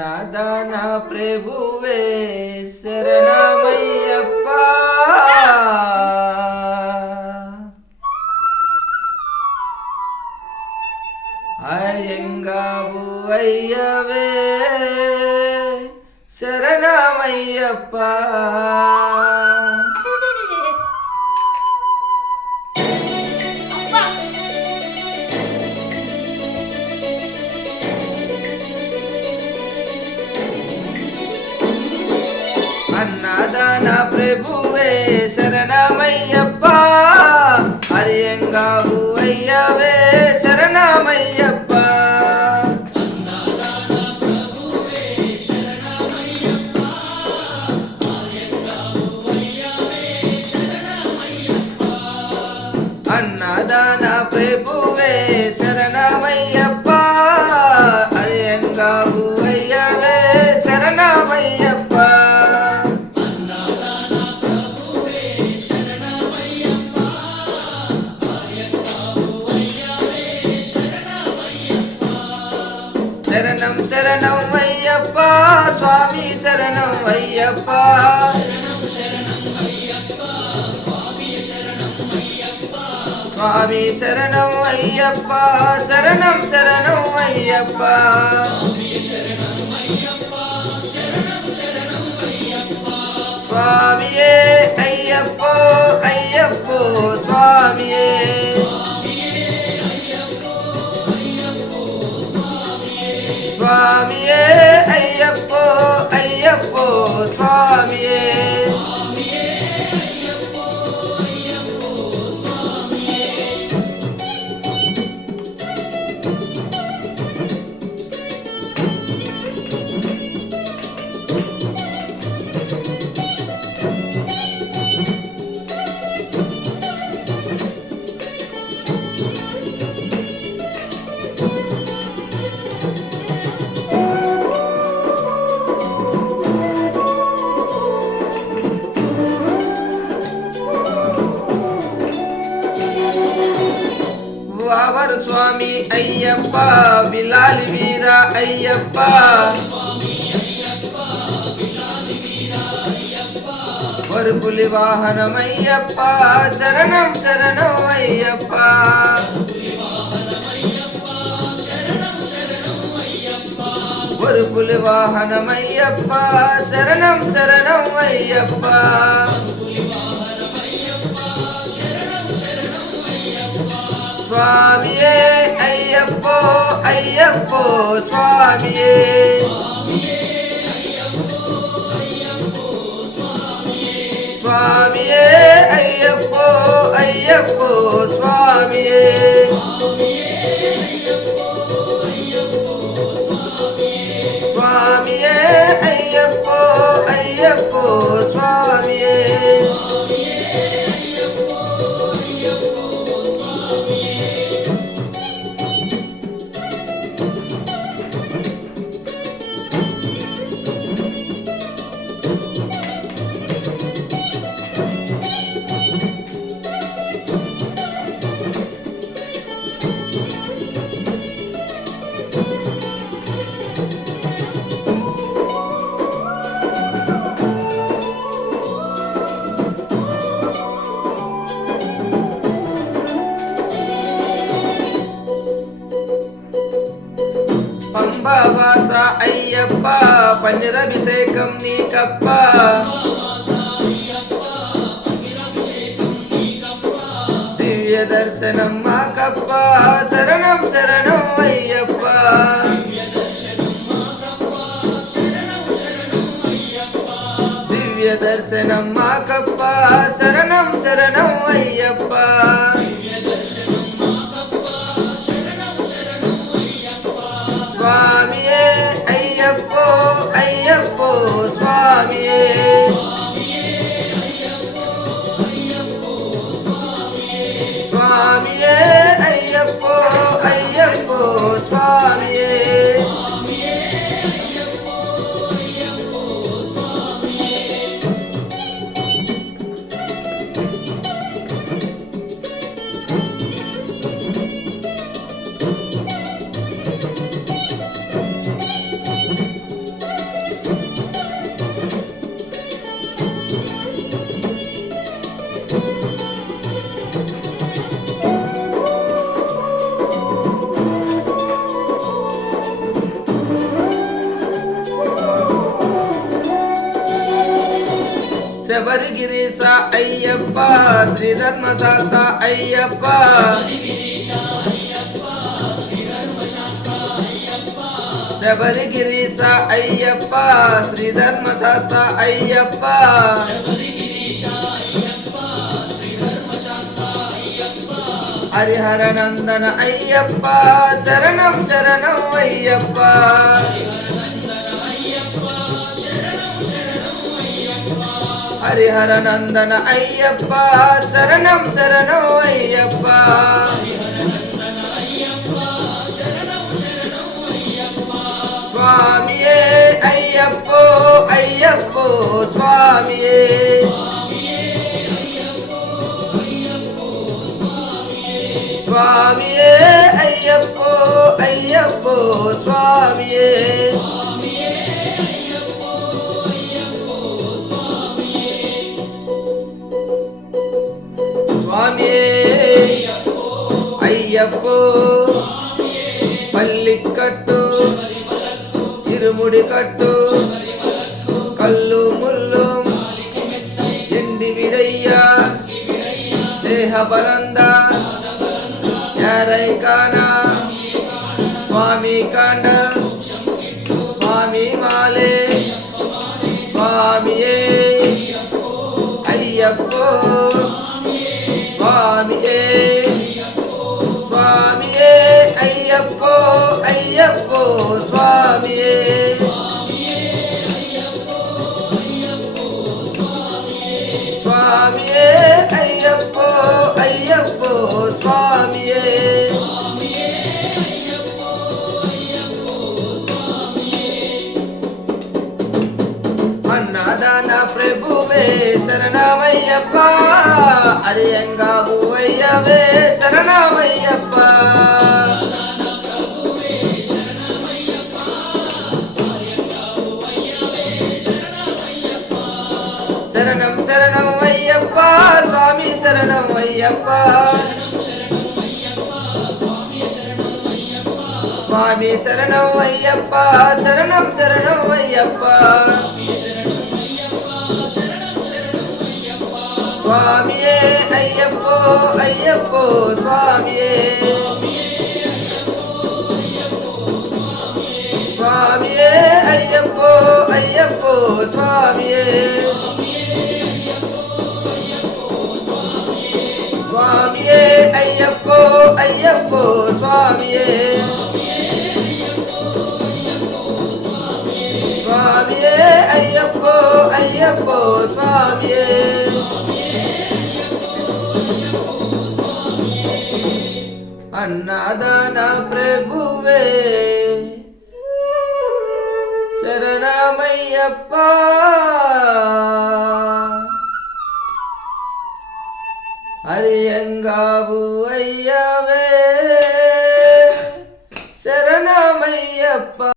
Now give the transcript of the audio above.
దాన ప్రభువే శరణమయ్యప్ప అయ్యంగావు అయ్యవే శరణమయ్యప్ప అన్నదాన ప్రభువే శరణమయ్యప్ప అయ్యంగావు అయ్యవే శరణమయ్యప్ప అన్నదాన ప్రభువే శరణమయ్యప్ప అయ్యంగావు అయ్యవే శరణమయ్యప్ప శరణం శరణం అయ్యప్ప స్వామి శరణం అయ్యప్ప స్వామి శరణం అయ్యప్ప శరణం శరణం అయ్యప్ప స్వామియే అయ్యప్ప అయ్యప్ప స్వామియే స్వామియే అయ్యప్ప అయ్యప్ప స్వామియే వావరు స్వామి అయ్యప్ప బిలాలి వీర అయ్యప్ప వరుపులి వాహనమయ్యప్ప శరణం శరణం అయ్యప్ప వరుపులి వాహనమయ్యప్ప శరణం శరణం అయ్యప్ప స్వామియే అయ్యప్ప అయ్యప్ప స్వామియే స్వామియే అయ్యప్ప అయ్యప్ప స్వామియే స్వామియే అయ్యప్ప అయ్యప్ప స్వామియే పంబవాస అయ్యప్ప పంజరాభిషేకం నీకప్ప దివ్య దర్శనం మాకప్ప శరణం శరణం అయ్యప్ప దివ్య దర్శనం మాకప్ప శరణం శరణం అయ్యప్ప స్వామియే అయ్యప్ప అయ్యప్ప స్వామియే స్వామియే అయ్యప్ప అయ్యప్ప స్వామియే శబరిగిరీశ అయ్యప్ప శ్రీధర్మశాస్త్ర అయ్యప్ప శబరిగిరీశ అయ్యప్ప శ్రీధర్మశాస్త్ర అయ్యప్ప హరిహర నందన అయ్యప్ప శరణం శరణం అయ్యప్ప హరిహర నందన అయ్యప్ప శరణం శరణం అయ్యప్ప స్వామియే అయ్యప్పో అయ్యప్పో స్వామియే స్వామియే అయ్యప్పో అయ్యప్పో స్వామియే స్వామియే అయ్యప్పో పల్లికట్టు ఇరుముడి కట్టు కల్లు ముల్లు ఎండి విడయ్యా దేహ బలంద యారైకానా స్వామి కాండ స్వామి మాలే స్వామియే అయ్యప్పో స్వామియే స్వామియే అయ్యప్పో అయ్యప్పో స్వామియే స్వామియే అయ్యప్పో అయ్యప్పో స్వామియే అన్నదాన ప్రభువే శరణమయ్యప్ప అరియంగా భూవయ్యవే శరణమయ్యప్ప శరణం శరణం అయ్యప్ప స్వామి శరణం అయ్యప్ప స్వామి శరణం అయ్యప్ప శరణం శరణం అయ్యప్ప స్వామియే అయ్యప్పో అయ్యప్పో స్వామియే స్వామియే అయ్యప్పో అయ్యప్పో స్వామియే స్వామియే అయ్యప్పో అయ్యప్పో స్వామియే స్వామియే అయ్యప్పో అయ్యప్పో స్వామియే అన్నదాన